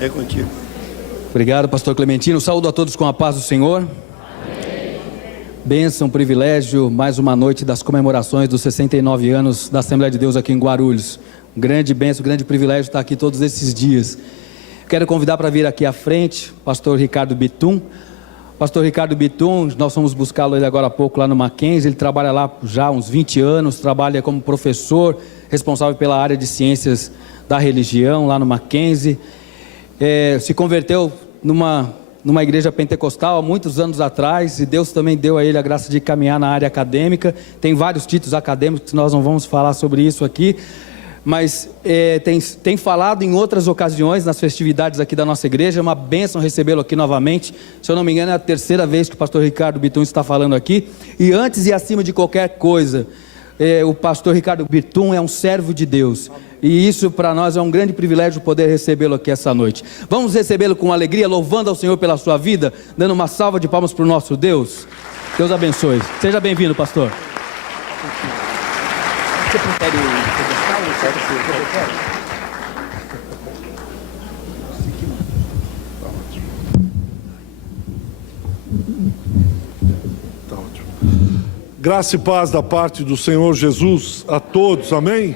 É contigo. Obrigado, pastor Clementino. Saúdo a todos com a paz do Senhor. Amém. Bênção, privilégio, mais uma noite das comemorações dos 69 anos da Assembleia de Deus aqui em Guarulhos. Um grande bênção, um grande privilégio estar aqui todos esses dias. Quero convidar para vir aqui à frente o pastor Ricardo Bitum. Pastor Ricardo Bitum, nós fomos buscá-lo ele agora há pouco lá no Mackenzie. Ele trabalha lá já há uns 20 anos, trabalha como professor, responsável pela área de ciências da religião lá no Mackenzie. Se converteu numa igreja pentecostal há muitos anos atrás, e Deus também deu a ele a graça de caminhar na área acadêmica. Tem vários títulos acadêmicos, nós não vamos falar sobre isso aqui, mas tem falado em outras ocasiões nas festividades aqui da nossa igreja. É uma bênção recebê-lo aqui novamente. Se eu não me engano, é a terceira vez que o pastor Ricardo Bitum está falando aqui. E antes e acima de qualquer coisa, o pastor Ricardo Bitum é um servo de Deus, e isso para nós é um grande privilégio poder recebê-lo aqui essa noite. Vamos recebê-lo com alegria, louvando ao Senhor pela sua vida, dando uma salva de palmas para o nosso Deus. Deus abençoe. Seja bem-vindo, pastor. Você prefere o pedestal ou Tá ótimo. Graça e paz da parte do Senhor Jesus a todos, amém?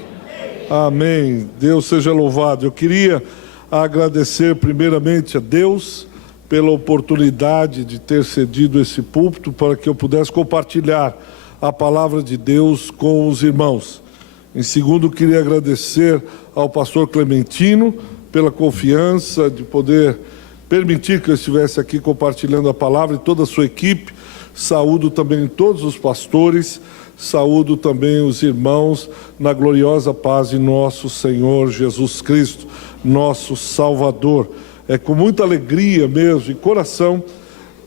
Amém. Deus seja louvado. Eu queria agradecer primeiramente a Deus pela oportunidade de ter cedido esse púlpito para que eu pudesse compartilhar a palavra de Deus com os irmãos. Em segundo, queria agradecer ao pastor Clementino pela confiança de poder permitir que eu estivesse aqui compartilhando a palavra, e toda a sua equipe. Saúdo também todos os pastores, saúdo também os irmãos na gloriosa paz de nosso Senhor Jesus Cristo, nosso Salvador. É com muita alegria mesmo, e coração,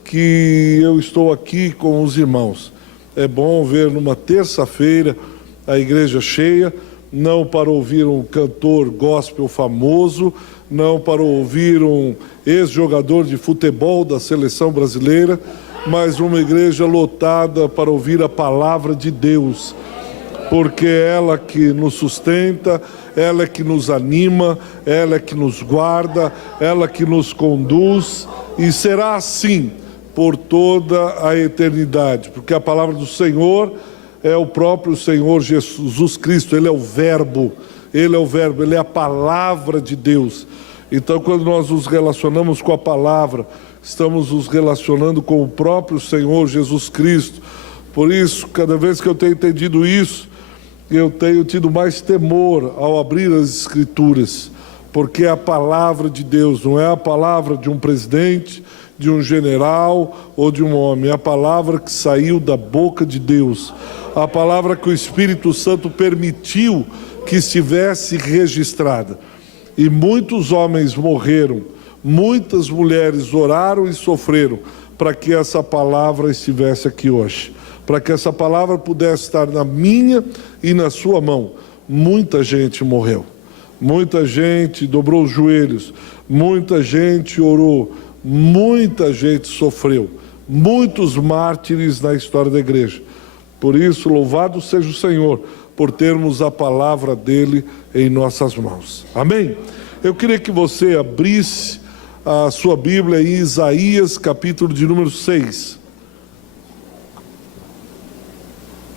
que eu estou aqui com os irmãos. É bom ver numa terça-feira a igreja cheia, não para ouvir um cantor gospel famoso, não para ouvir um ex-jogador de futebol da seleção brasileira, mas uma igreja lotada para ouvir a palavra de Deus, porque é ela que nos sustenta, ela é que nos anima, ela é que nos guarda, ela que nos conduz, e será assim por toda a eternidade, porque a palavra do Senhor é o próprio Senhor Jesus Cristo. Ele é o verbo, Ele é a palavra de Deus. Então, quando nós nos relacionamos com a palavra, estamos nos relacionando com o próprio Senhor Jesus Cristo. Por isso, cada vez que eu tenho entendido isso, eu tenho tido mais temor ao abrir as Escrituras, porque é a palavra de Deus, não é a palavra de um presidente, de um general ou de um homem, é a palavra que saiu da boca de Deus, a palavra que o Espírito Santo permitiu que estivesse registrada. E muitos homens morreram, muitas mulheres oraram e sofreram para que essa palavra estivesse aqui hoje, para que essa palavra pudesse estar na minha e na sua mão. Muita gente morreu, muita gente dobrou os joelhos, muita gente orou, muita gente sofreu, muitos mártires na história da igreja. Por isso, louvado seja o Senhor por termos a palavra dele em nossas mãos. Amém? Eu queria que você abrisse a sua Bíblia em Isaías, capítulo de número 6.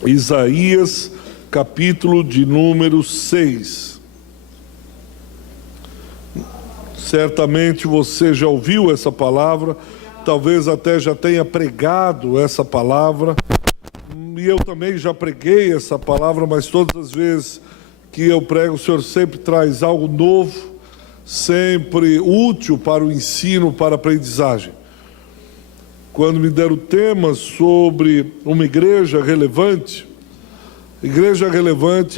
Isaías, capítulo de número 6. Certamente você já ouviu essa palavra, talvez até já tenha pregado essa palavra, e eu também já preguei essa palavra, mas todas as vezes que eu prego, o Senhor sempre traz algo novo, sempre útil para o ensino, para a aprendizagem. Quando me deram o tema sobre uma igreja relevante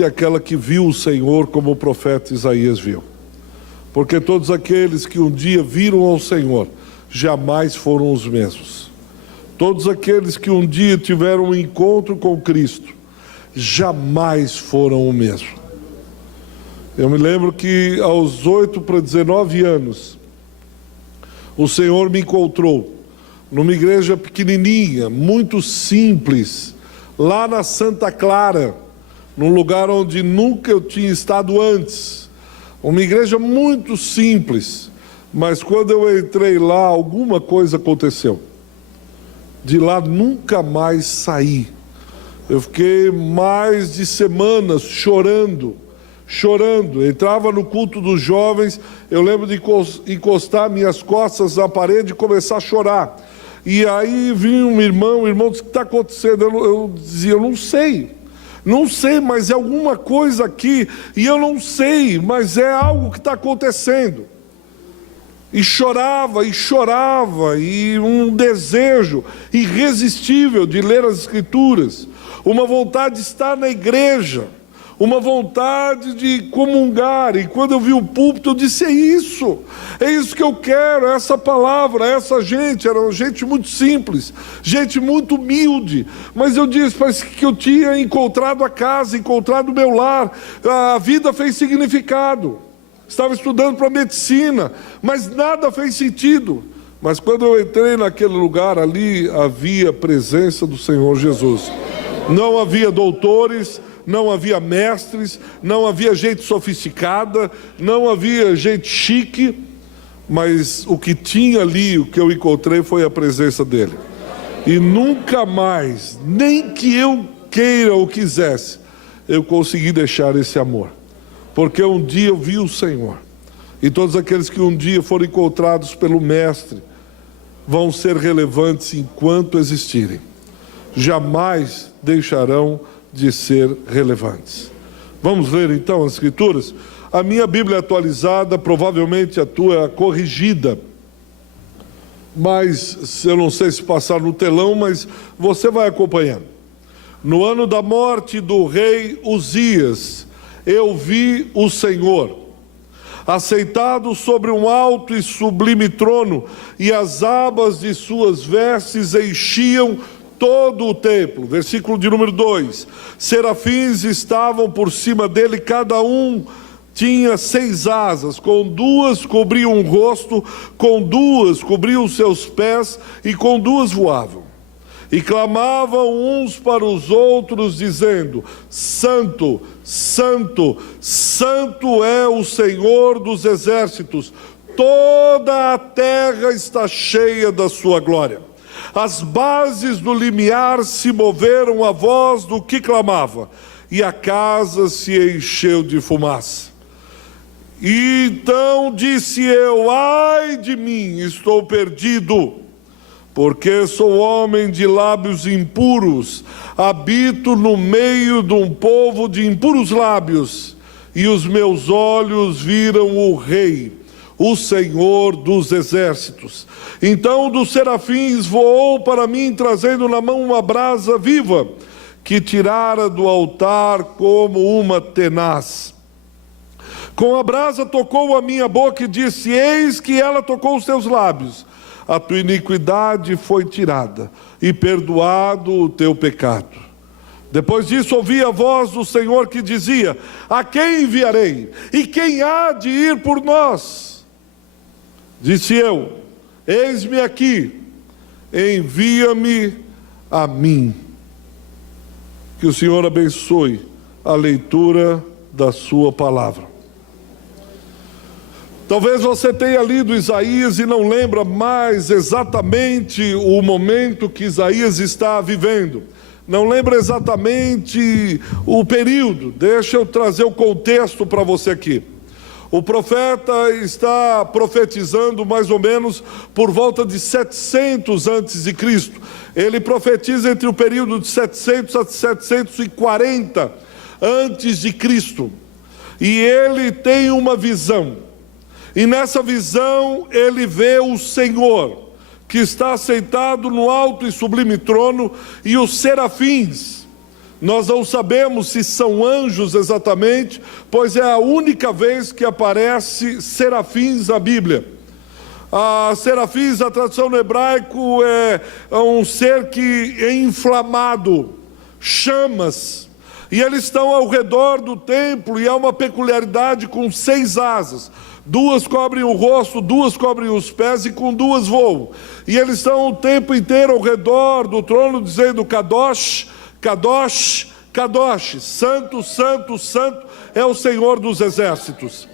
é aquela que viu o Senhor como o profeta Isaías viu. Porque todos aqueles que um dia viram ao Senhor, jamais foram os mesmos. Todos aqueles que um dia tiveram um encontro com Cristo, jamais foram o mesmo. Eu me lembro que aos 8 para 19 anos, o Senhor me encontrou numa igreja pequenininha, muito simples, lá na Santa Clara, num lugar onde nunca eu tinha estado antes. Uma igreja muito simples, Mas quando eu entrei lá, alguma coisa aconteceu. De lá nunca mais saí. Eu fiquei mais de semanas chorando. Entrava no culto dos jovens, eu lembro de encostar minhas costas na parede e começar a chorar. E aí vinha um irmão, o irmão disse: o que está acontecendo? Eu dizia: eu não sei, mas é alguma coisa aqui, e eu não sei, mas é algo que está acontecendo. E chorava, e um desejo irresistível de ler as Escrituras, uma vontade de estar na igreja, uma vontade de comungar. E quando eu vi o púlpito, eu disse: é isso que eu quero, essa palavra, essa gente. Era gente muito simples, gente muito humilde, mas eu disse: parece que eu tinha encontrado a casa, encontrado o meu lar, a vida fez significado. Estava estudando para medicina, mas nada fez sentido. Mas quando eu entrei naquele lugar, ali havia a presença do Senhor Jesus. Não havia doutores, não havia mestres, não havia gente sofisticada, não havia gente chique, mas o que tinha ali, o que eu encontrei, foi a presença dele. E nunca mais, nem que eu queira ou quisesse, eu consegui deixar esse amor. Porque um dia eu vi o Senhor, e todos aqueles que um dia foram encontrados pelo Mestre vão ser relevantes enquanto existirem. Jamais deixarão de ser relevantes. Vamos ler então as Escrituras? A minha Bíblia é atualizada, provavelmente a tua é corrigida, mas eu não sei se passar no telão, mas você vai acompanhando. No ano da morte do rei Uzias, eu vi o Senhor assentado sobre um alto e sublime trono, e as abas de suas vestes enchiam todo o templo. Versículo de número 2: serafins estavam por cima dele, cada um tinha 6 asas, com 2 cobriam o rosto, com 2 cobriam os seus pés, e com 2 voavam. E clamavam uns para os outros, dizendo: Santo, Santo, Santo é o Senhor dos exércitos, toda a terra está cheia da sua glória. As bases do limiar se moveram à voz do que clamava, e a casa se encheu de fumaça. E então disse eu: ai de mim, estou perdido, porque sou homem de lábios impuros, habito no meio de um povo de impuros lábios, e os meus olhos viram o Rei, o Senhor dos exércitos. Então um dos serafins voou para mim, trazendo na mão uma brasa viva, que tirara do altar como uma tenaz. Com a brasa tocou a minha boca e disse: eis que ela tocou os teus lábios. A tua iniquidade foi tirada, e perdoado o teu pecado. Depois disso ouvi a voz do Senhor que dizia: a quem enviarei? E quem há de ir por nós? Disse eu: eis-me aqui, envia-me a mim. Que o Senhor abençoe a leitura da sua palavra. Talvez você tenha lido Isaías e não lembra mais exatamente o momento que Isaías está vivendo. Não lembra exatamente o período. Deixa eu trazer o contexto para você aqui. O profeta está profetizando mais ou menos por volta de 700 antes de Cristo. Ele profetiza entre o período de 700 a 740 antes de Cristo. E ele tem uma visão. E nessa visão ele vê o Senhor, que está sentado no alto e sublime trono, e os serafins. Nós não sabemos se são anjos exatamente, pois é a única vez que aparece serafins na Bíblia. Serafins, a tradução no hebraico, é um ser que é inflamado, chamas. E eles estão ao redor do templo, e há uma peculiaridade com 6 asas. 2 cobrem o rosto, 2 cobrem os pés, e com 2 voam. E eles estão o tempo inteiro ao redor do trono, dizendo: Kadosh, Kadosh, Kadosh, Santo, Santo, Santo é o Senhor dos exércitos.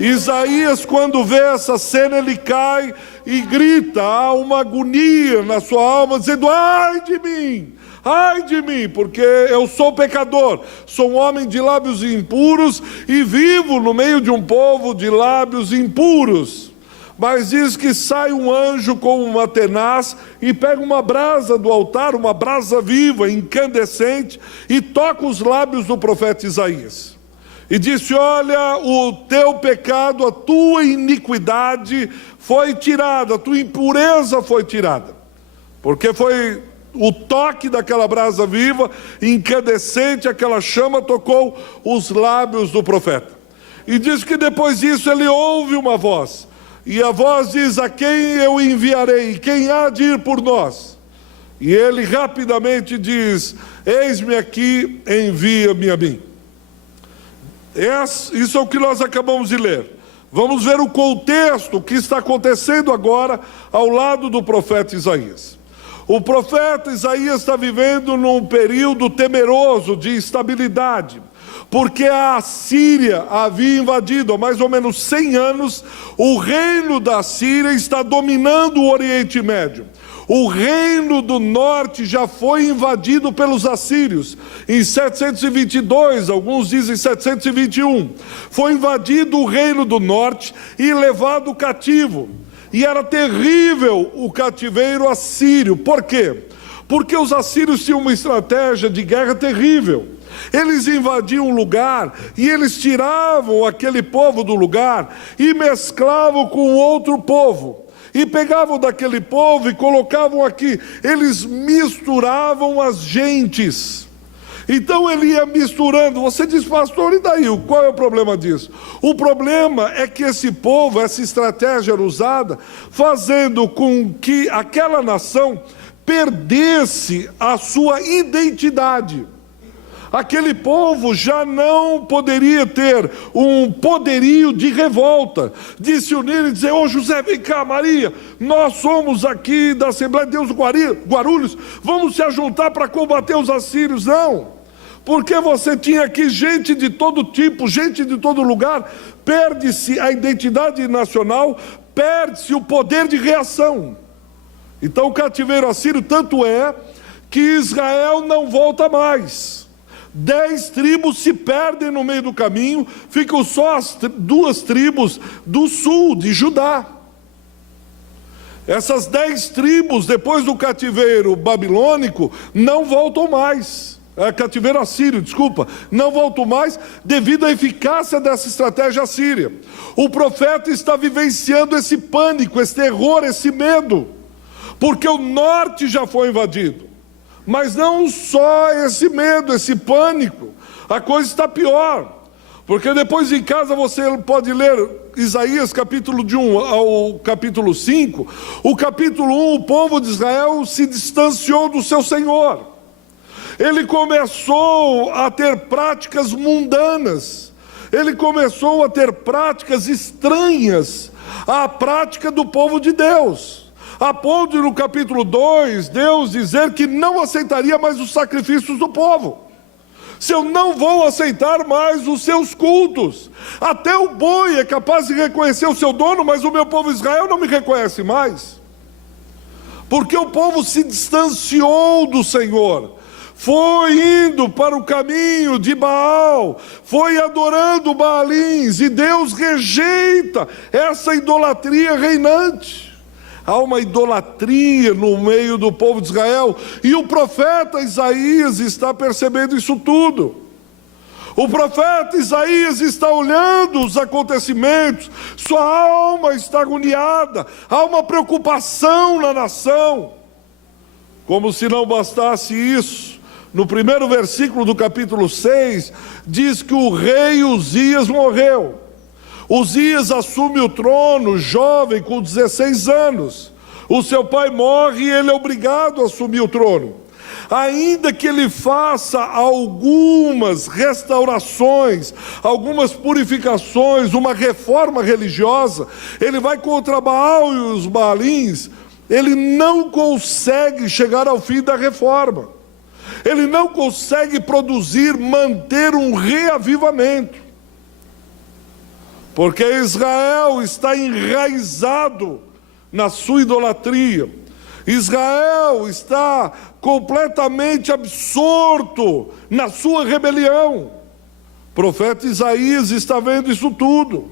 Isaías, quando vê essa cena, ele cai e grita, há uma agonia na sua alma, dizendo: ai de mim, porque eu sou pecador, sou um homem de lábios impuros e vivo no meio de um povo de lábios impuros. Mas diz que sai um anjo com uma tenaz e pega uma brasa do altar, uma brasa viva, incandescente, e toca os lábios do profeta Isaías. E disse: olha, o teu pecado, a tua iniquidade foi tirada, a tua impureza foi tirada. Porque foi o toque daquela brasa viva, incandescente, aquela chama tocou os lábios do profeta. E diz que depois disso ele ouve uma voz. E a voz diz: a quem eu enviarei? Quem há de ir por nós? E ele rapidamente diz: eis-me aqui, envia-me a mim. Isso é o que nós acabamos de ler. Vamos ver o contexto, o que está acontecendo agora ao lado do profeta Isaías. O profeta Isaías está vivendo num período temeroso de instabilidade, porque a Assíria havia invadido há mais ou menos 100 anos, o reino da Síria está dominando o Oriente Médio. O reino do norte já foi invadido pelos assírios em 722, alguns dizem 721. Foi invadido o reino do norte e levado cativo. E era terrível o cativeiro assírio. Por quê? Porque os assírios tinham uma estratégia de guerra terrível. Eles invadiam um lugar e eles tiravam aquele povo do lugar e mesclavam com outro povo. E pegavam daquele povo e colocavam aqui. Eles misturavam as gentes. Então ele ia misturando. Você diz: pastor, e daí? Qual é o problema disso? O problema é que esse povo, essa estratégia era usada, fazendo com que aquela nação perdesse a sua identidade. Aquele povo já não poderia ter um poderio de revolta, de se unir e dizer: ô José, vem cá, Maria, nós somos aqui da Assembleia de Deus do Guarulhos, vamos se ajuntar para combater os assírios. Não, porque você tinha aqui gente de todo tipo, gente de todo lugar. Perde-se a identidade nacional, perde-se o poder de reação. Então o cativeiro assírio tanto é que Israel não volta mais. 10 tribos se perdem no meio do caminho, ficam só as 2 tribos do sul, de Judá. Essas 10 tribos, depois do cativeiro babilônico, não voltam mais. Cativeiro assírio, desculpa, não voltam mais devido à eficácia dessa estratégia assíria. O profeta está vivenciando esse pânico, esse terror, esse medo, porque o norte já foi invadido. Mas não só esse medo, esse pânico, a coisa está pior, porque depois em casa você pode ler Isaías capítulo de 1 ao capítulo 5, o capítulo 1, o povo de Israel se distanciou do seu Senhor, ele começou a ter práticas mundanas, ele começou a ter práticas estranhas à prática do povo de Deus. A ponto de, no capítulo 2, Deus dizer que não aceitaria mais os sacrifícios do povo. Se eu não vou aceitar mais os seus cultos. Até o boi é capaz de reconhecer o seu dono, mas o meu povo Israel não me reconhece mais. Porque o povo se distanciou do Senhor. Foi indo para o caminho de Baal, foi adorando Baalins, e Deus rejeita essa idolatria reinante. Há uma idolatria no meio do povo de Israel, e o profeta Isaías está percebendo isso tudo. O profeta Isaías está olhando os acontecimentos, sua alma está agoniada, há uma preocupação na nação. Como se não bastasse isso, no primeiro versículo do capítulo 6, diz que o rei Uzias morreu. Uzias assume o trono jovem, com 16 anos. O seu pai morre e ele é obrigado a assumir o trono. Ainda que ele faça algumas restaurações, algumas purificações, uma reforma religiosa, ele vai contra Baal e os Baalins, ele não consegue chegar ao fim da reforma. Ele não consegue produzir, manter um reavivamento. porque Israel está enraizado na sua idolatria. Israel está completamente absorto na sua rebelião. O profeta Isaías está vendo isso tudo.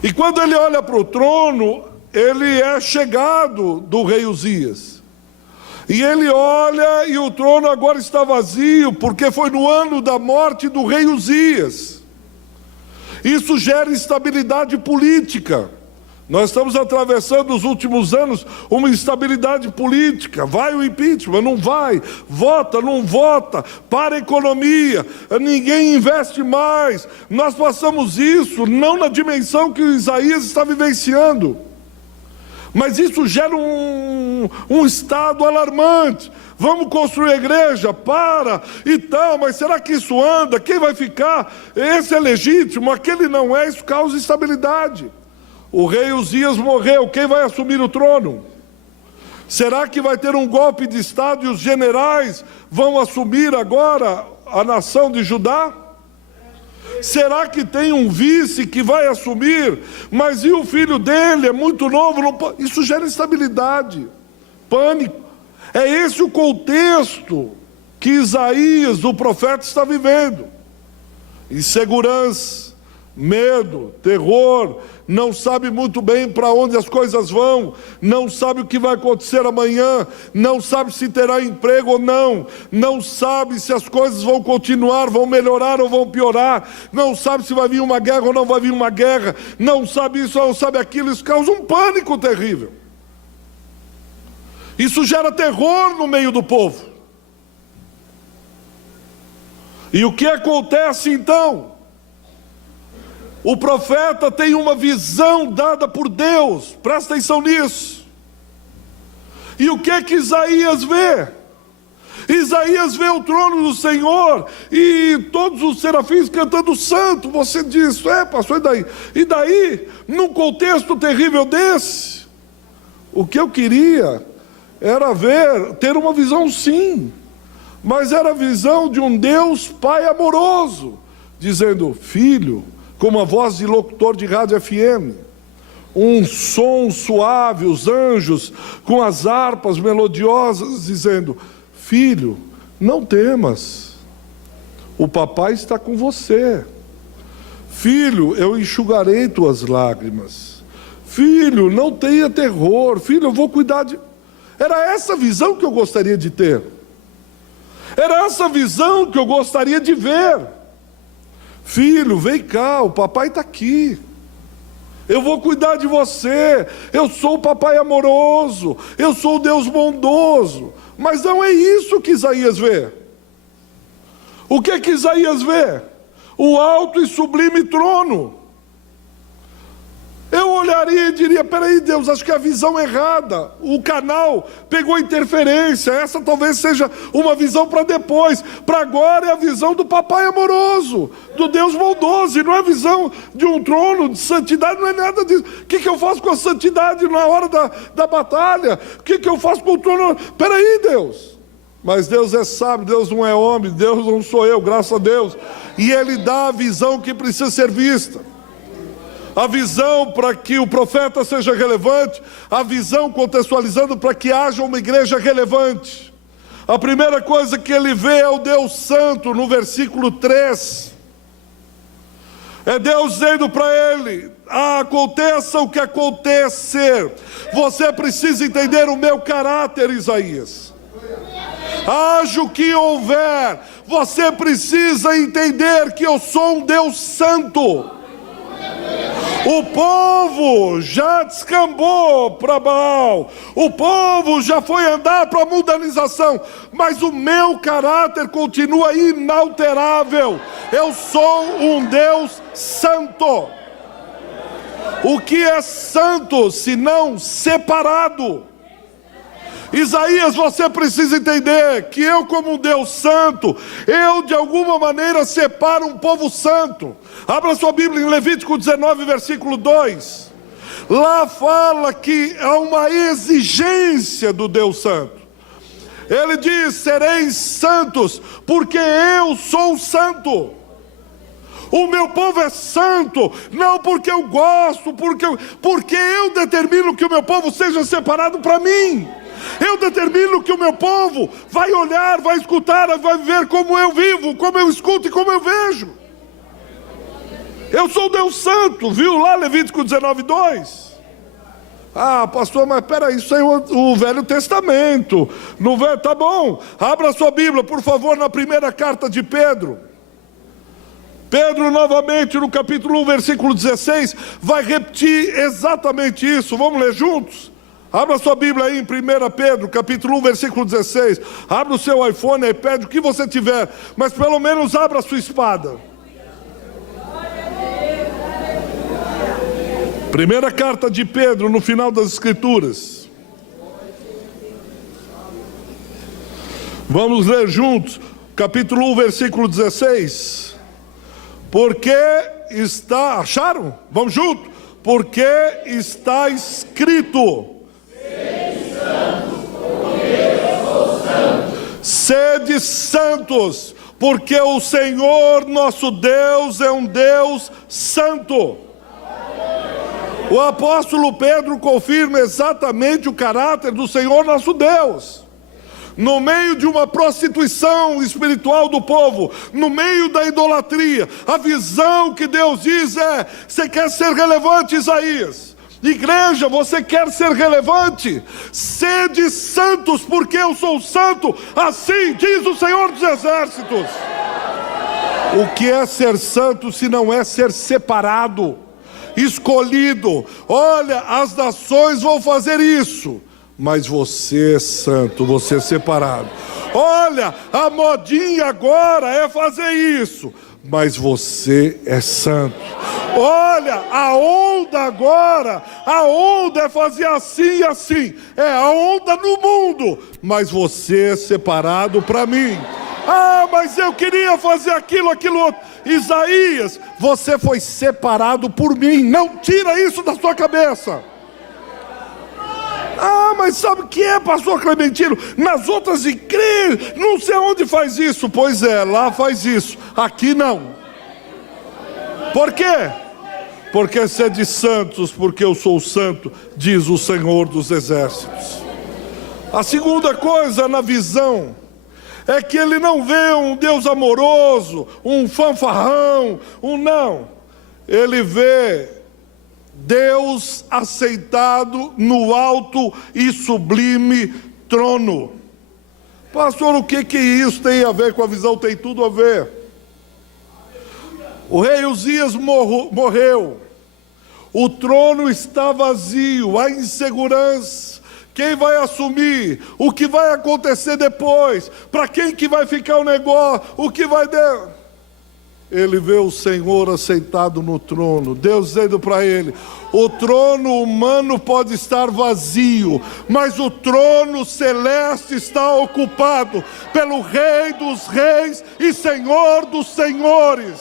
E quando ele olha para o trono, ele é chegado do rei Uzias. E ele olha e o trono agora está vazio, porque foi no ano da morte do rei Uzias. Isso gera instabilidade política. Nós estamos atravessando os últimos anos uma instabilidade política. Vai o impeachment? Não vai. Vota? Não vota. Para a economia. Ninguém investe mais. Nós passamos isso não na dimensão que Isaías está vivenciando. Mas isso gera um estado alarmante. Vamos construir a igreja? Para e tal, mas será que isso anda? Quem vai ficar? Esse é legítimo, aquele não é. Isso causa instabilidade. O rei Uzias morreu, quem vai assumir o trono? Será que vai ter um golpe de Estado e os generais vão assumir agora a nação de Judá? Será que tem um vice que vai assumir, mas e o filho dele é muito novo? Não pode... Isso gera instabilidade, pânico. É esse o contexto que Isaías, o profeta, está vivendo. Insegurança, medo, terror, não sabe muito bem para onde as coisas vão, não sabe o que vai acontecer amanhã, não sabe se terá emprego ou não, não sabe se as coisas vão continuar, vão melhorar ou vão piorar, não sabe se vai vir uma guerra ou não vai vir uma guerra, não sabe isso, não sabe aquilo. Isso causa um pânico terrível. Isso gera terror no meio do povo. E o que acontece então? O profeta tem uma visão dada por Deus, presta atenção nisso. E o que é que Isaías vê? Isaías vê o trono do Senhor e todos os serafins cantando santo. Você diz, pastor, e daí? E daí, num contexto terrível desse, o que eu queria era ter uma visão sim, mas era a visão de um Deus Pai amoroso, dizendo, filho, com uma voz de locutor de rádio FM, um som suave, os anjos com as harpas melodiosas, dizendo, filho, não temas, o papai está com você. Filho, eu enxugarei tuas lágrimas. Filho, não tenha terror. Filho, eu vou cuidar de... Era essa visão que eu gostaria de ter. Era essa visão que eu gostaria de ver. Filho, vem cá, o papai está aqui. Eu vou cuidar de você. Eu sou o papai amoroso. Eu sou o Deus bondoso. Mas não é isso que Isaías vê. O que é que Isaías vê? O alto e sublime trono. Eu olharia e diria, peraí Deus, acho que a visão errada, o canal pegou interferência, essa talvez seja uma visão para depois, para agora é a visão do papai amoroso, do Deus bondoso, e não é a visão de um trono, de santidade, não é nada disso. O que eu faço com a santidade na hora da batalha? O que eu faço com o trono? Peraí Deus, mas Deus é sábio, Deus não é homem, Deus não sou eu, graças a Deus, e Ele dá a visão que precisa ser vista. A visão para que o profeta seja relevante, a visão contextualizando para que haja uma igreja relevante. A primeira coisa que ele vê é o Deus Santo, no versículo 3. É Deus dizendo para ele, aconteça o que acontecer, você precisa entender o meu caráter, Isaías. Haja o que houver, você precisa entender que eu sou um Deus santo. O povo já descambou para Baal, o povo já foi andar para a mundanização, mas o meu caráter continua inalterável. Eu sou um Deus santo. O que é santo se não separado? Isaías, você precisa entender que eu, como um Deus santo, eu de alguma maneira separo um povo santo. Abra sua Bíblia em Levítico 19, versículo 2. Lá fala que há uma exigência do Deus santo. Ele diz, sereis santos, porque eu sou santo. O meu povo é santo, não porque eu gosto, porque eu determino que o meu povo seja separado para mim. Eu determino que o meu povo vai olhar, vai escutar, vai ver como eu vivo, como eu escuto e como eu vejo. Eu sou Deus santo, viu lá Levítico 19:2? Ah, pastor, mas peraí, isso aí é o Velho Testamento. Tá bom, abra sua Bíblia, por favor, na primeira carta de Pedro. Pedro, novamente, no capítulo 1, versículo 16, vai repetir exatamente isso. Vamos ler juntos? Abra sua Bíblia aí em 1 Pedro, capítulo 1, versículo 16. Abra o seu iPhone, iPad, o que você tiver, mas pelo menos abra a sua espada. Primeira carta de Pedro, no final das Escrituras. Vamos ler juntos, capítulo 1, versículo 16. Porque está... Acharam? Vamos juntos? Porque está escrito... Sede santos, porque o Senhor nosso Deus é um Deus santo. O apóstolo Pedro confirma exatamente o caráter do Senhor nosso Deus. No meio de uma prostituição espiritual do povo, no meio da idolatria, a visão que Deus diz é: você quer ser relevante, Isaías? Igreja, você quer ser relevante? Sede santos, porque eu sou santo, assim diz o Senhor dos Exércitos. O que é ser santo se não é ser separado, escolhido? Olha, as nações vão fazer isso, mas você é santo, você é separado. Olha, a modinha agora é fazer isso, mas você é santo. Olha, a onda agora, a onda é fazer assim e assim. É a onda no mundo, mas você é separado para mim. Ah, mas eu queria fazer aquilo outro. Isaías, você foi separado por mim. Não tira isso da sua cabeça. Ah, mas sabe o que é, pastor Clementino? Nas outras igrejas, não sei onde faz isso. Pois é, lá faz isso, aqui não. Por quê? Porque sede santos, porque eu sou santo, diz o Senhor dos Exércitos. A segunda coisa na visão é que ele não vê um Deus amoroso, um fanfarrão, não. Ele vê Deus aceitado no alto e sublime trono. Pastor, o que isso tem a ver com a visão? Tem tudo a ver. O rei Uzias morreu. O trono está vazio, há insegurança. Quem vai assumir? O que vai acontecer depois? Para quem que vai ficar o negócio? O que vai dar? Ele vê o Senhor assentado no trono. Deus dizendo para ele: o trono humano pode estar vazio, mas o trono celeste está ocupado pelo Rei dos Reis e Senhor dos Senhores.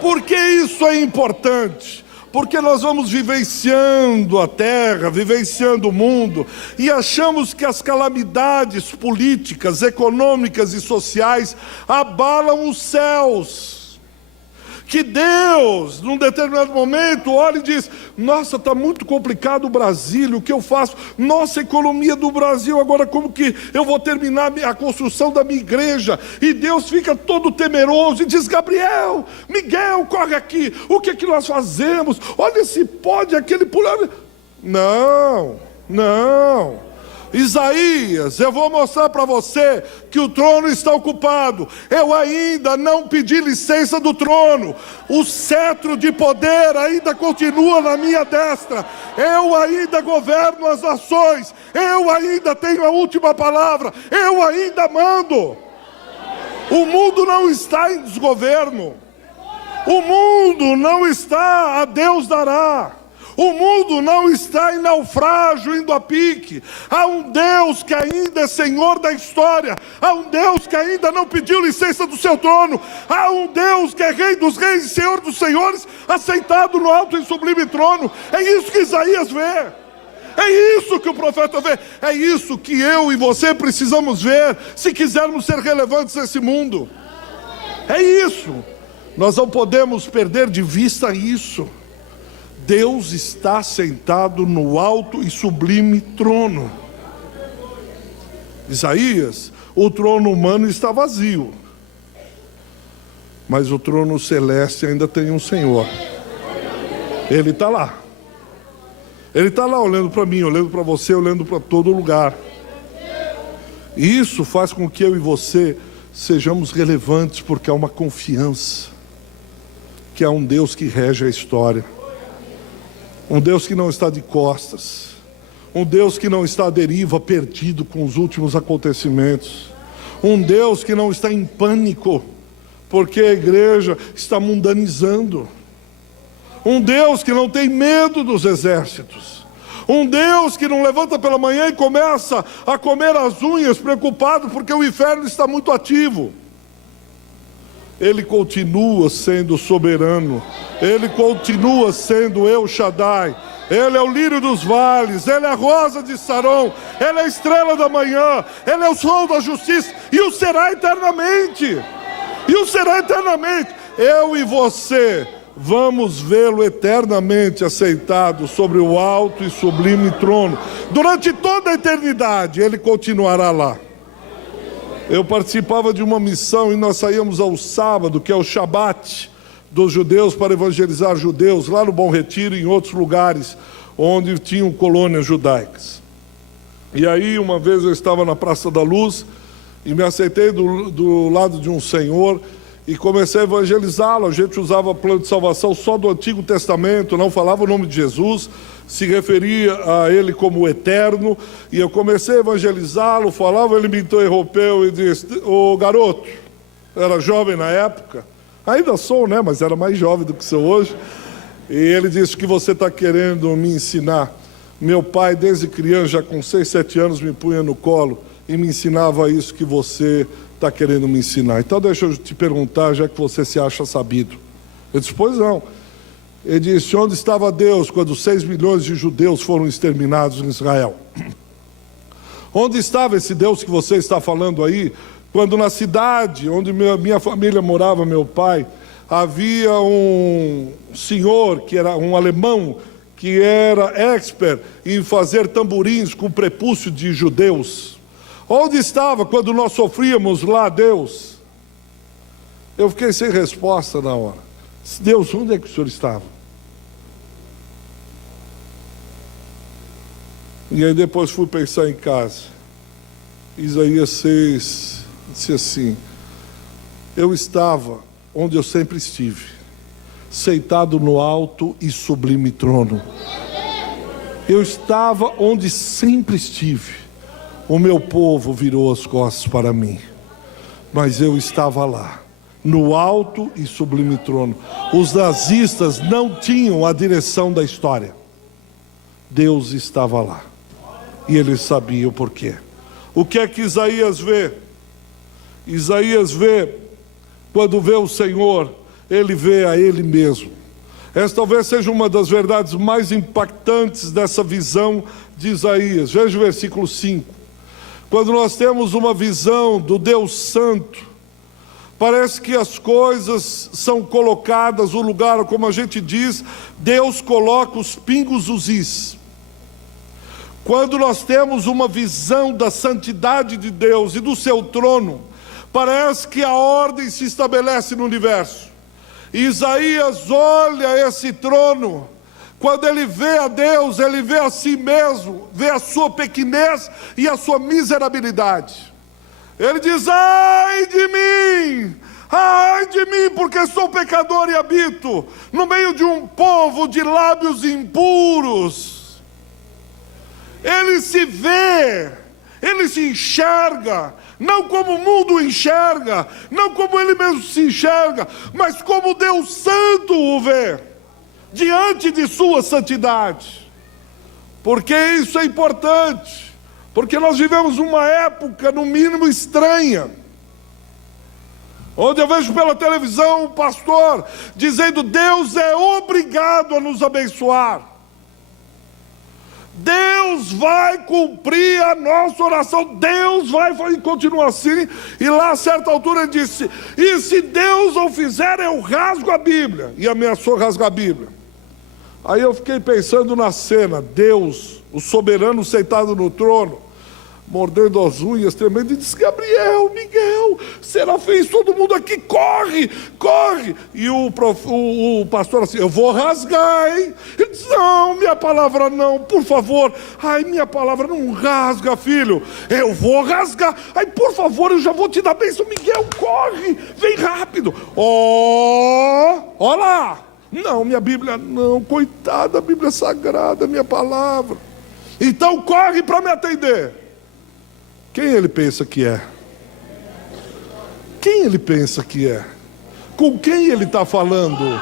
Por que isso é importante? Porque nós vamos vivenciando a terra, vivenciando o mundo, e achamos que as calamidades políticas, econômicas e sociais abalam os céus. Que Deus, num determinado momento, olha e diz: nossa, está muito complicado o Brasil, o que eu faço? Nossa, a economia do Brasil, agora como que eu vou terminar a construção da minha igreja? E Deus fica todo temeroso e diz: Gabriel, Miguel, corre aqui, o que é que nós fazemos? Olha se pode aquele pular. Não. Isaías, eu vou mostrar para você que o trono está ocupado. Eu ainda não pedi licença do trono. O cetro de poder ainda continua na minha destra. Eu ainda governo as nações. Eu ainda tenho a última palavra. Eu ainda mando. O mundo não está em desgoverno. O mundo não está a Deus dará. O mundo não está em naufrágio, indo a pique. Há um Deus que ainda é Senhor da história. Há um Deus que ainda não pediu licença do seu trono. Há um Deus que é Rei dos Reis e Senhor dos Senhores, assentado no alto e sublime trono. É isso que Isaías vê. É isso que o profeta vê. É isso que eu e você precisamos ver, se quisermos ser relevantes nesse mundo. É isso. Nós não podemos perder de vista isso. Deus está sentado no alto e sublime trono. Isaías, o trono humano está vazio, mas o trono celeste ainda tem um Senhor. Ele está lá. Ele está lá olhando para mim, olhando para você, olhando para todo lugar. E isso faz com que eu e você sejamos relevantes, porque há uma confiança que há um Deus que rege a história. Um Deus que não está de costas. Um Deus que não está à deriva, perdido com os últimos acontecimentos. Um Deus que não está em pânico, porque a igreja está mundanizando. Um Deus que não tem medo dos exércitos. Um Deus que não levanta pela manhã e começa a comer as unhas, preocupado porque o inferno está muito ativo. Ele continua sendo soberano. Ele continua sendo El Shaddai. Ele é o lírio dos vales. Ele é a rosa de Saron. Ele é a estrela da manhã. Ele é o sol da justiça. E o será eternamente. E o será eternamente. Eu e você vamos vê-lo eternamente assentado sobre o alto e sublime trono. Durante toda a eternidade, ele continuará lá. Eu participava de uma missão e nós saíamos ao sábado, que é o Shabat dos judeus, para evangelizar judeus, lá no Bom Retiro e em outros lugares onde tinham colônias judaicas. E aí uma vez eu estava na Praça da Luz e me aceitei do lado de um senhor e comecei a evangelizá-lo. A gente usava plano de salvação só do Antigo Testamento, não falava o nome de Jesus, se referia a ele como eterno, e eu comecei a evangelizá-lo, falava, ele me interrompeu e disse: ô garoto, era jovem na época, ainda sou, né, mas era mais jovem do que sou hoje, e ele disse: o que você está querendo me ensinar? Meu pai, desde criança, já com 6, 7 anos, me punha no colo e me ensinava isso que você está querendo me ensinar. Então deixa eu te perguntar, já que você se acha sabido. Eu disse: pois não. Ele disse: onde estava Deus quando 6 milhões de judeus foram exterminados em Israel? Onde estava esse Deus que você está falando aí, quando na cidade onde minha família morava, meu pai, havia um senhor que era um alemão, que era expert em fazer tamborins com prepúcio de judeus? Onde estava quando nós sofríamos lá, Deus? Eu fiquei sem resposta na hora. Deus, onde é que o senhor estava? E aí depois fui pensar em casa. Isaías 6 disse assim: eu estava onde eu sempre estive, sentado no alto e sublime trono. Eu estava onde sempre estive. O meu povo virou as costas para mim, mas eu estava lá, no alto e sublime trono. Os nazistas não tinham a direção da história. Deus estava lá, e eles sabiam por quê. O que é que Isaías vê? Isaías vê, quando vê o Senhor, ele vê a ele mesmo. Essa talvez seja uma das verdades mais impactantes dessa visão de Isaías. Veja o versículo 5. Quando nós temos uma visão do Deus Santo, parece que as coisas são colocadas no lugar, como a gente diz, Deus coloca os pingos nos is. Quando nós temos uma visão da santidade de Deus e do seu trono, parece que a ordem se estabelece no universo. E Isaías olha esse trono. Quando ele vê a Deus, ele vê a si mesmo, vê a sua pequenez e a sua miserabilidade. Ele diz: ai de mim, porque sou pecador e habito no meio de um povo de lábios impuros. Ele se vê, ele se enxerga, não como o mundo enxerga, não como ele mesmo se enxerga, mas como Deus Santo o vê, diante de sua santidade. Porque isso é importante, porque nós vivemos uma época no mínimo estranha, onde eu vejo pela televisão o pastor dizendo: Deus é obrigado a nos abençoar, Deus vai cumprir a nossa oração. Deus vai e continua assim. E lá a certa altura ele disse: e se Deus não fizer, eu rasgo a Bíblia. E ameaçou rasgar a Bíblia. Aí eu fiquei pensando na cena, Deus, o soberano sentado no trono, mordendo as unhas, tremendo, e disse: Gabriel, Miguel, Serafins, todo mundo aqui, corre, corre. E o pastor assim: eu vou rasgar, hein? Ele disse: não, minha palavra não, por favor. Ai, minha palavra não rasga, filho. Eu vou rasgar. Ai, por favor, eu já vou te dar bênção. Miguel, corre, vem rápido. Ó lá. Não, minha Bíblia não, coitada, a Bíblia é sagrada, minha palavra. Então corre para me atender. Quem ele pensa que é? Quem ele pensa que é? Com quem ele está falando?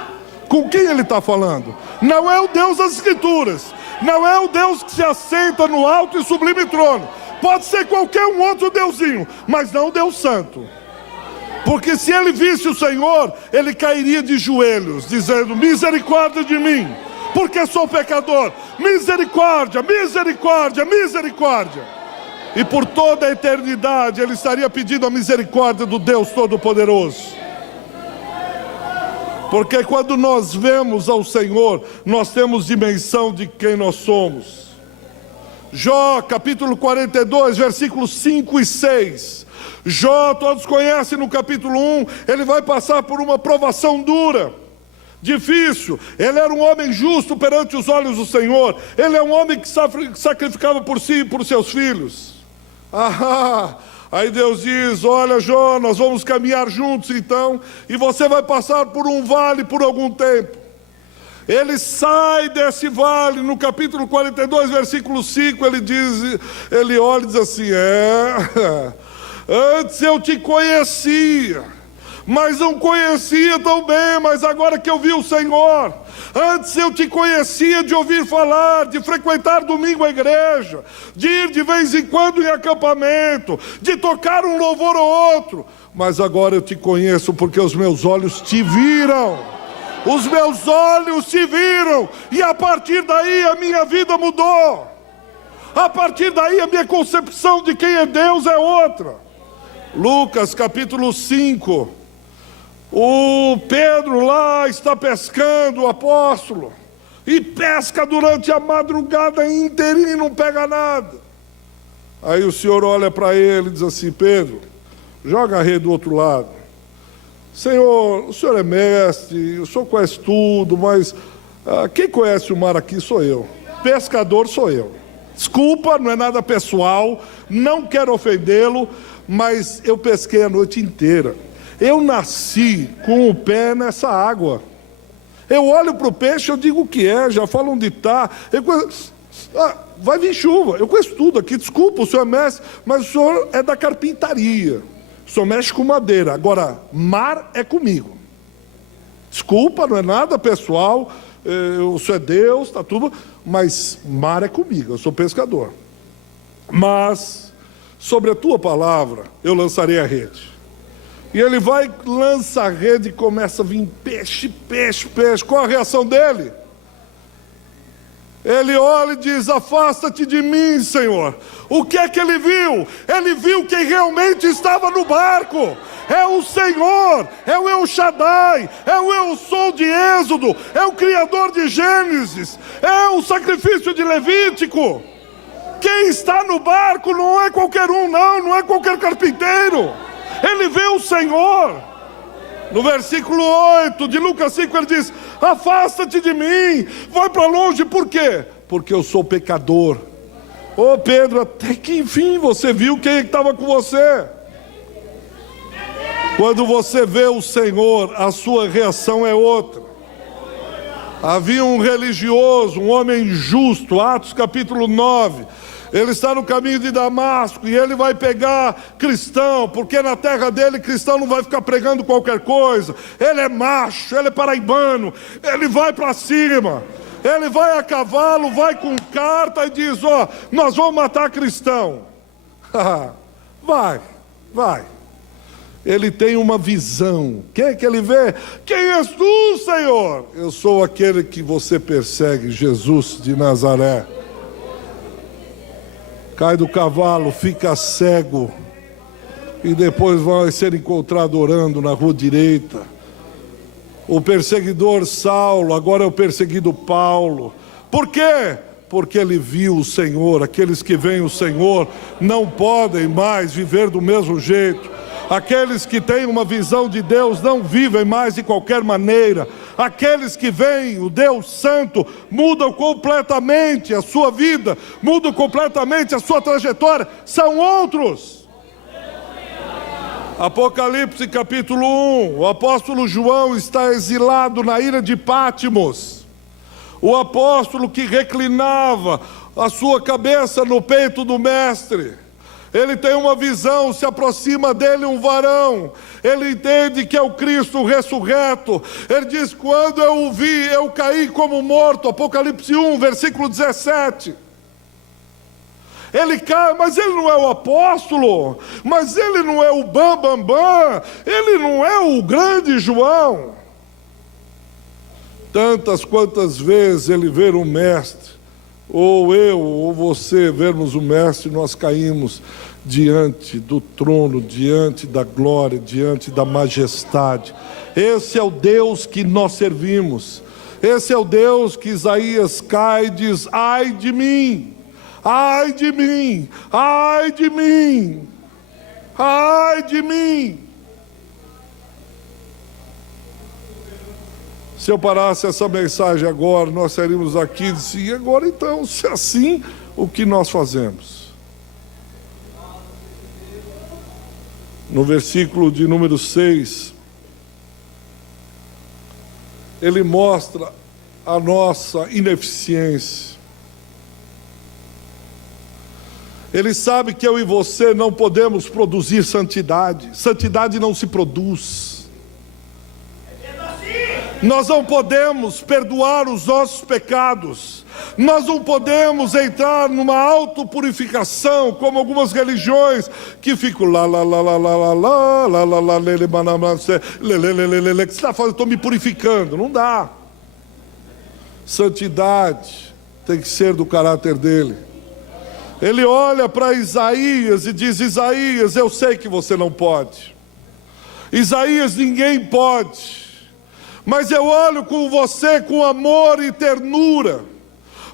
Com quem ele está falando? Não é o Deus das Escrituras. Não é o Deus que se assenta no alto e sublime trono. Pode ser qualquer um outro deusinho, mas não o Deus Santo. Porque se ele visse o Senhor, ele cairia de joelhos, dizendo: misericórdia de mim, porque sou pecador. Misericórdia, misericórdia, misericórdia. E por toda a eternidade ele estaria pedindo a misericórdia do Deus Todo-Poderoso. Porque quando nós vemos ao Senhor, nós temos dimensão de quem nós somos. Jó, capítulo 42, versículos 5 e 6. Jó, todos conhecem, no capítulo 1, ele vai passar por uma provação dura, difícil. Ele era um homem justo perante os olhos do Senhor. Ele é um homem que sacrificava por si e por seus filhos. Aí Deus diz: olha, Jó, nós vamos caminhar juntos então, e você vai passar por um vale por algum tempo. Ele sai desse vale, no capítulo 42, versículo 5, ele olha e diz assim: antes eu te conhecia, mas não conhecia tão bem, mas agora que eu vi o Senhor. Antes eu te conhecia de ouvir falar, de frequentar domingo a igreja, de ir de vez em quando em acampamento, de tocar um louvor ou outro. Mas agora eu te conheço porque os meus olhos te viram. Os meus olhos te viram. E a partir daí a minha vida mudou. A partir daí a minha concepção de quem é Deus é outra. Lucas capítulo 5. O Pedro lá está pescando, o apóstolo, e pesca durante a madrugada inteirinha e não pega nada. Aí o Senhor olha para ele e diz assim: Pedro, joga a rede do outro lado. Senhor, o Senhor é mestre, o Senhor conhece tudo, mas quem conhece o mar aqui sou eu. Pescador sou eu. Desculpa, não é nada pessoal, não quero ofendê-lo, mas eu pesquei a noite inteira. Eu nasci com o pé nessa água. Eu olho para o peixe, eu digo o que é, já falo onde está. Vai vir chuva, eu conheço tudo aqui. Desculpa, o senhor é mestre, mas o senhor é da carpintaria. O senhor mexe com madeira. Agora, mar é comigo. Desculpa, não é nada pessoal. O senhor é Deus, está tudo. Mas mar é comigo, eu sou pescador. Mas, sobre a tua palavra, eu lançarei a rede. E ele vai, lança a rede e começa a vir peixe, peixe, peixe. Qual a reação dele? Ele olha e diz: afasta-te de mim, Senhor. O que é que ele viu? Ele viu quem realmente estava no barco. É o Senhor, é o El Shaddai, é o Eu Sou de Êxodo, é o Criador de Gênesis, é o sacrifício de Levítico. Quem está no barco não é qualquer um, não é qualquer carpinteiro. Ele vê o Senhor. No versículo 8 de Lucas 5 ele diz: afasta-te de mim, vai para longe. Por quê? Porque eu sou pecador. Ô Pedro, até que enfim você viu quem estava com você. Quando você vê o Senhor, a sua reação é outra. Havia um religioso, um homem justo, Atos capítulo 9. Ele está no caminho de Damasco e ele vai pegar cristão, porque na terra dele cristão não vai ficar pregando qualquer coisa. Ele é macho, ele é paraibano, ele vai para cima. Ele vai a cavalo, vai com carta e diz: nós vamos matar cristão. Vai. Ele tem uma visão. Quem é que ele vê? Quem és tu, Senhor? Eu sou aquele que você persegue, Jesus de Nazaré. cai do cavalo, fica cego, e depois vai ser encontrado orando na rua direita. O perseguidor Saulo, agora é o perseguido Paulo. Por quê? Porque ele viu o Senhor. Aqueles que veem o Senhor não podem mais viver do mesmo jeito. Aqueles que têm uma visão de Deus não vivem mais de qualquer maneira. Aqueles que veem o Deus Santo mudam completamente a sua vida, mudam completamente a sua trajetória. São outros. Apocalipse capítulo 1, o apóstolo João está exilado na ilha de Pátimos. O apóstolo que reclinava a sua cabeça no peito do mestre. Ele tem uma visão, se aproxima dele um varão. Ele entende que é o Cristo ressurreto. Ele diz, quando eu o vi, eu caí como morto. Apocalipse 1, versículo 17. Ele cai, mas ele não é o apóstolo, mas ele não é o Bambambam, ele não é o grande João. Tantas quantas vezes ele ver o mestre, ou eu, ou você vermos o mestre, nós caímos diante do trono, diante da glória, diante da majestade. Esse é o Deus que nós servimos. Esse é o Deus que Isaías cai e diz, ai de mim. Ai de mim, ai de mim, ai de mim. Se eu parasse essa mensagem agora, nós seríamos aqui e disse, e agora então, se assim, o que nós fazemos? No versículo de número 6, ele mostra a nossa ineficiência. Ele sabe que eu e você não podemos produzir santidade. Santidade não se produz. Nós não podemos perdoar os nossos pecados. Nós não podemos entrar numa autopurificação, como algumas religiões que ficam lá, que você está fazendo? Estou me purificando. Não dá. Santidade tem que ser do caráter dele. Ele olha para Isaías e diz, Isaías, eu sei que você não pode. Isaías, ninguém pode. Mas eu olho com você com amor e ternura.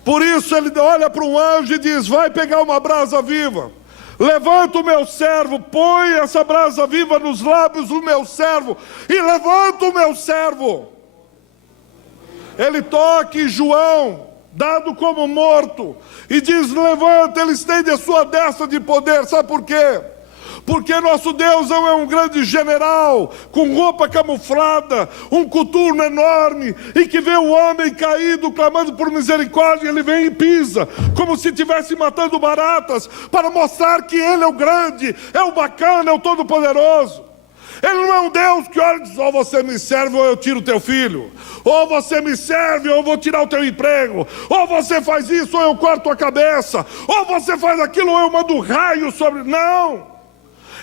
Por isso ele olha para um anjo e diz, vai pegar uma brasa viva. Levanta o meu servo, põe essa brasa viva nos lábios do meu servo. E levanta o meu servo. Ele toca em João, dado como morto, e diz, levanta, ele estende a sua destra de poder. Sabe por quê? Porque nosso Deus não é um grande general, com roupa camuflada, um coturno enorme, e que vê o homem caído, clamando por misericórdia, ele vem e pisa, como se estivesse matando baratas, para mostrar que ele é o grande, é o bacana, é o todo-poderoso. Ele não é um Deus que olha e diz, ou você me serve ou eu tiro o teu filho. Ou você me serve ou eu vou tirar o teu emprego. Ou você faz isso ou eu corto a cabeça. Ou você faz aquilo ou eu mando um raio sobre... Não!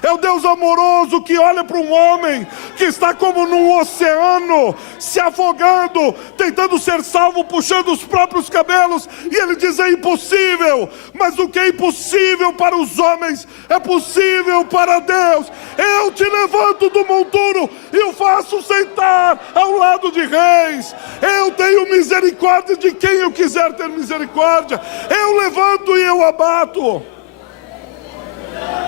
É o Deus amoroso que olha para um homem que está como num oceano, se afogando, tentando ser salvo, puxando os próprios cabelos, e ele diz, é impossível, mas o que é impossível para os homens, é possível para Deus. Eu te levanto do monturo e o faço sentar ao lado de reis. Eu tenho misericórdia de quem eu quiser ter misericórdia. Eu levanto e eu abato.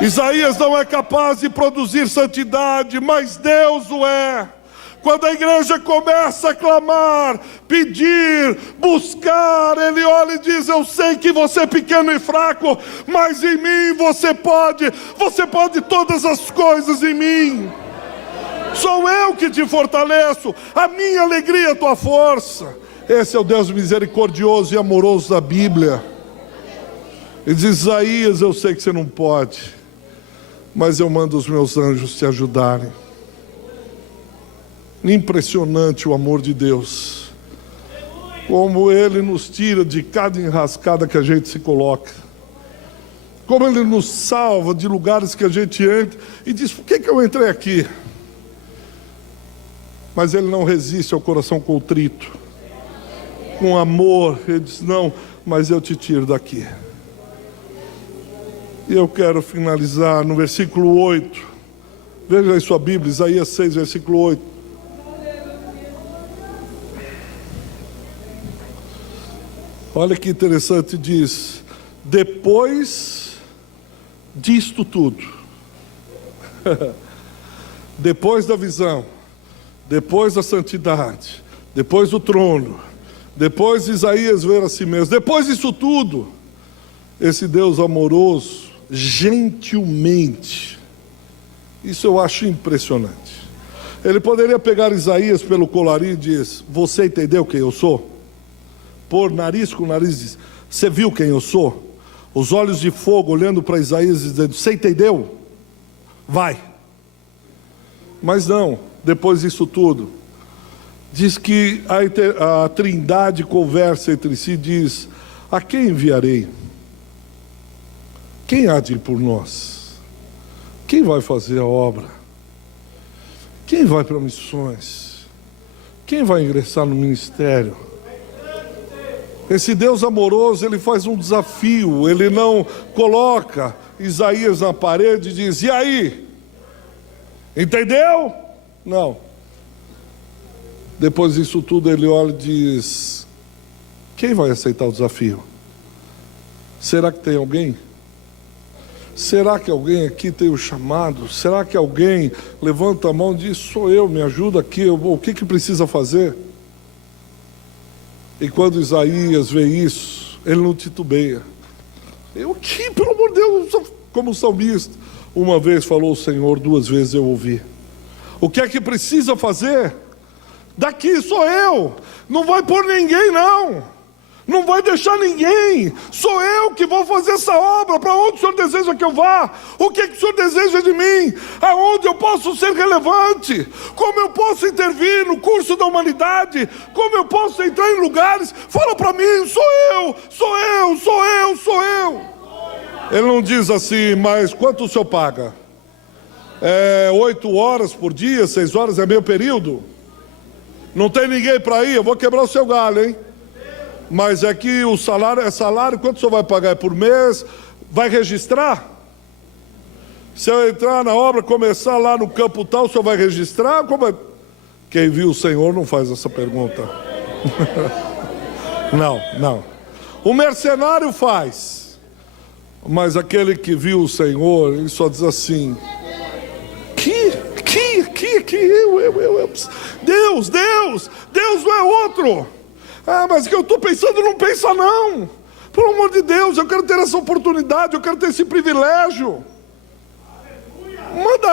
Isaías não é capaz de produzir santidade, mas Deus o é. Quando a igreja começa a clamar, pedir, buscar, ele olha e diz, eu sei que você é pequeno e fraco, mas em mim você pode todas as coisas em mim. Sou eu que te fortaleço, a minha alegria é a tua força. Esse é o Deus misericordioso e amoroso da Bíblia. Ele diz, Isaías, eu sei que você não pode, mas eu mando os meus anjos te ajudarem. Impressionante o amor de Deus, como Ele nos tira de cada enrascada que a gente se coloca, como Ele nos salva de lugares que a gente entra e diz, por que eu entrei aqui? Mas Ele não resiste ao coração contrito, com amor, Ele diz, não, mas eu te tiro daqui. E eu quero finalizar no versículo 8. Veja aí sua Bíblia, Isaías 6, versículo 8. Olha que interessante, diz: depois disto tudo, depois da visão, depois da santidade, depois do trono, depois de Isaías ver a si mesmo, depois disso tudo, esse Deus amoroso, gentilmente, isso eu acho impressionante. Ele poderia pegar Isaías pelo colarinho e dizer: você entendeu quem eu sou? Pôr nariz com nariz e diz: você viu quem eu sou? Os olhos de fogo olhando para Isaías e dizendo: você entendeu? Vai. Mas não, depois disso tudo, diz que a Trindade conversa entre si, diz: a quem enviarei? Quem há de ir por nós? Quem vai fazer a obra? Quem vai para missões? Quem vai ingressar no ministério? Esse Deus amoroso, ele faz um desafio. Ele não coloca Isaías na parede e diz: e aí? Entendeu? Não. Depois disso tudo, ele olha e diz: quem vai aceitar o desafio? Será que tem alguém? Será que alguém aqui tem o chamado? Será que alguém levanta a mão e diz: sou eu, me ajuda aqui, o que precisa fazer? E quando Isaías vê isso, ele não titubeia. Eu aqui, pelo amor de Deus, como salmista. Uma vez falou o Senhor, duas vezes eu ouvi. O que é que precisa fazer? Daqui sou eu. Não vai pôr ninguém, não. Não vai deixar ninguém. Sou eu que vou fazer essa obra. Para onde o Senhor deseja que eu vá? O que o Senhor deseja de mim? Aonde eu posso ser relevante? Como eu posso intervir no curso da humanidade? Como eu posso entrar em lugares? Fala para mim: sou eu, sou eu, sou eu, sou eu. Ele não diz assim: mas quanto o Senhor paga? 8 horas por dia, 6 horas é meio período? Não tem ninguém para ir? Eu vou quebrar o seu galho, hein? Mas é que o salário é salário, quanto o senhor vai pagar? É por mês? Vai registrar? Se eu entrar na obra, começar lá no campo tal, o senhor vai registrar? Como é? Quem viu o Senhor não faz essa pergunta. Não. O mercenário faz. Mas aquele que viu o Senhor, ele só diz assim: Deus não é outro. Ah, mas o que eu estou pensando, não pensa não. Pelo amor de Deus, eu quero ter essa oportunidade, eu quero ter esse privilégio. Manda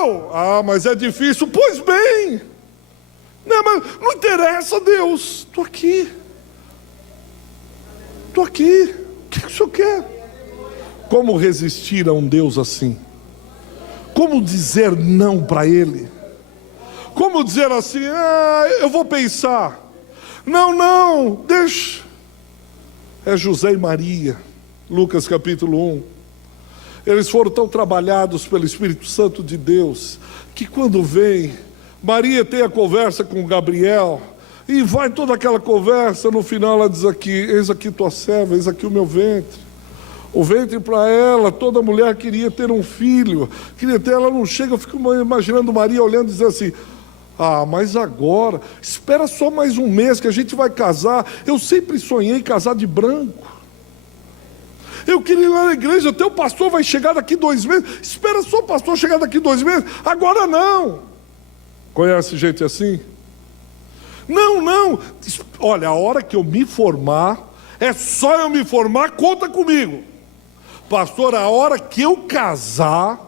eu. Ah, mas é difícil. Pois bem. Não, mas não interessa, Deus. Estou aqui. O que o Senhor quer? Como resistir a um Deus assim? Como dizer não para Ele? Como dizer assim: eu vou pensar. Não, deixa. É José e Maria, Lucas capítulo 1. Eles foram tão trabalhados pelo Espírito Santo de Deus, que quando vem, Maria tem a conversa com Gabriel, e vai toda aquela conversa, no final ela diz aqui: eis aqui tua serva, eis aqui o meu ventre. O ventre para ela, toda mulher queria ter um filho, queria ter, ela não chega, eu fico imaginando Maria olhando e dizendo assim: ah, mas agora, espera só mais um mês que a gente vai casar. Eu sempre sonhei em casar de branco. Eu queria ir lá na igreja, até o pastor vai chegar daqui 2 meses. Espera só o pastor chegar daqui 2 meses. Agora não. Conhece gente assim? Não. Olha, a hora que eu me formar, é só eu me formar, conta comigo. Pastor, a hora que eu casar,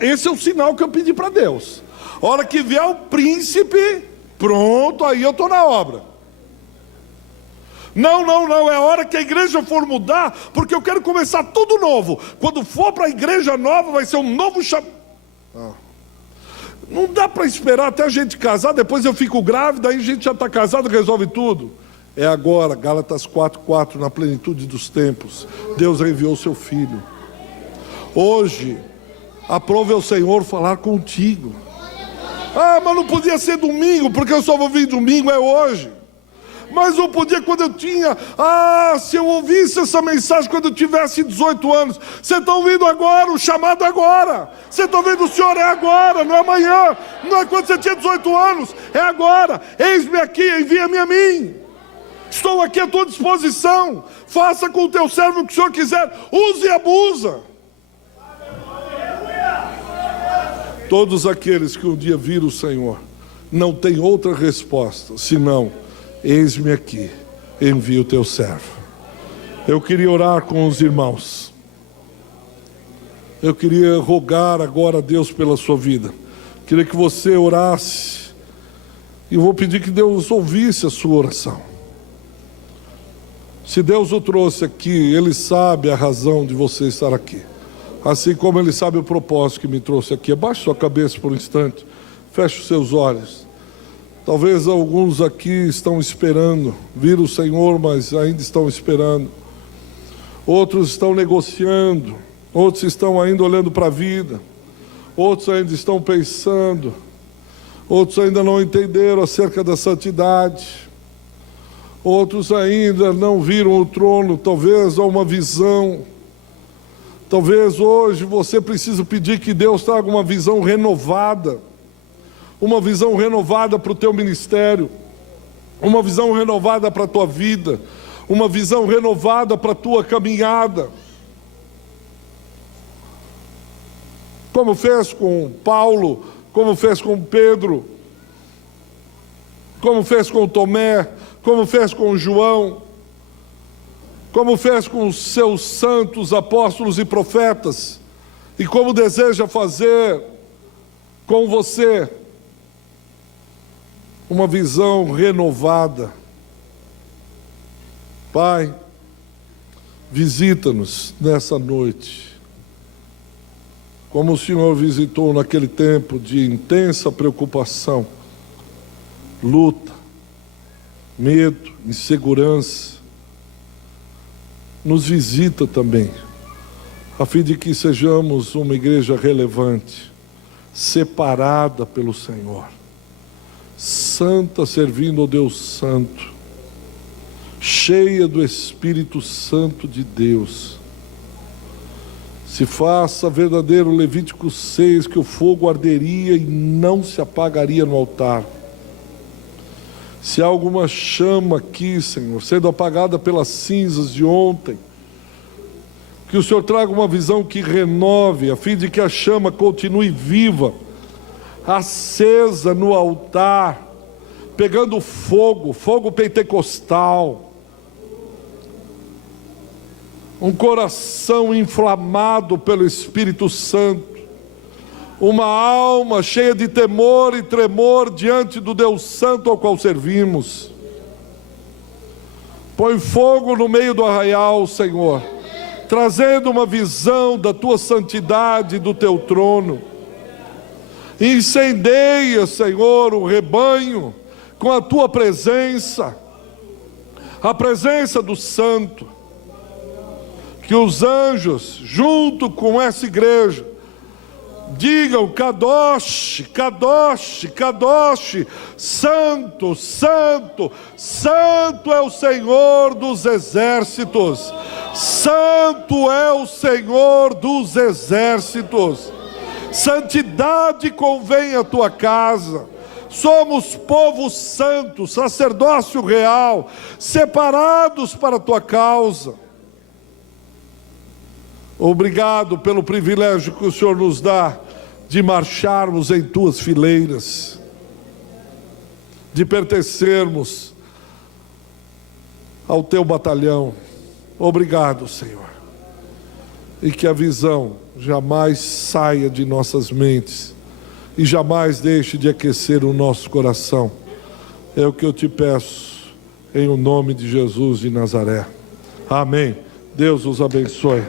esse é o sinal que eu pedi para Deus. A hora que vier o príncipe, pronto, aí eu estou na obra. Não, é a hora que a igreja for mudar, porque eu quero começar tudo novo. Quando for para a igreja nova, vai ser um novo chamado. Não dá para esperar até a gente casar, depois eu fico grávida, aí a gente já está casado, resolve tudo. É agora, Gálatas 4:4, na plenitude dos tempos, Deus enviou o seu Filho. Hoje, aprove ao Senhor falar contigo. Ah, mas não podia ser domingo, porque eu só vou vir domingo, é hoje. mas não podia quando eu tinha, se eu ouvisse essa mensagem quando eu tivesse 18 anos. Você está ouvindo agora, o chamado é agora. Você está ouvindo o Senhor, é agora, não é amanhã, não é quando você tinha 18 anos, é agora. Eis-me aqui, envia-me a mim. Estou aqui à tua disposição. Faça com o teu servo o que o Senhor quiser, use e abusa. Todos aqueles que um dia viram o Senhor não tem outra resposta senão: eis-me aqui, envia o teu servo. Eu queria orar com os irmãos. Eu queria rogar agora a Deus pela sua vida. Queria que você orasse. E vou pedir que Deus ouvisse a sua oração. Se Deus o trouxe aqui, Ele sabe a razão de você estar aqui. Assim como Ele sabe o propósito que me trouxe aqui. Abaixe sua cabeça por um instante. Feche os seus olhos. Talvez alguns aqui estão esperando. Viram o Senhor, mas ainda estão esperando. Outros estão negociando. Outros estão ainda olhando para a vida. Outros ainda estão pensando. Outros ainda não entenderam acerca da santidade. Outros ainda não viram o trono. Talvez há uma visão. Talvez hoje você precise pedir que Deus traga uma visão renovada. Uma visão renovada para o teu ministério. Uma visão renovada para a tua vida. Uma visão renovada para a tua caminhada. Como fez com Paulo, como fez com Pedro, como fez com Tomé, como fez com João, como fez com os seus santos apóstolos e profetas, e como deseja fazer com você. Uma visão renovada. Pai, visita-nos nessa noite, como o Senhor visitou naquele tempo de intensa preocupação, luta, medo, insegurança. Nos visita também, a fim de que sejamos uma igreja relevante, separada pelo Senhor, santa, servindo ao Deus Santo, cheia do Espírito Santo de Deus. Se faça verdadeiro Levítico 6, que o fogo arderia e não se apagaria no altar. Se há alguma chama aqui, Senhor, sendo apagada pelas cinzas de ontem, que o Senhor traga uma visão que renove, a fim de que a chama continue viva, acesa no altar, pegando fogo, fogo pentecostal. Um coração inflamado pelo Espírito Santo, uma alma cheia de temor e tremor diante do Deus Santo ao qual servimos. Põe fogo no meio do arraial, Senhor, trazendo uma visão da tua santidade, do teu trono. Incendeia, Senhor, o rebanho com a tua presença, a presença do Santo. Que os anjos, junto com essa igreja, digam: Kadosh, Kadosh, Kadosh, Santo, Santo, Santo é o Senhor dos exércitos, Santo é o Senhor dos exércitos. Santidade convém à tua casa. Somos povo santo, sacerdócio real, separados para a tua causa. Obrigado pelo privilégio que o Senhor nos dá de marcharmos em tuas fileiras, de pertencermos ao teu batalhão. Obrigado, Senhor. E que a visão jamais saia de nossas mentes e jamais deixe de aquecer o nosso coração. É o que eu te peço, em o nome de Jesus de Nazaré. Amém. Deus os abençoe.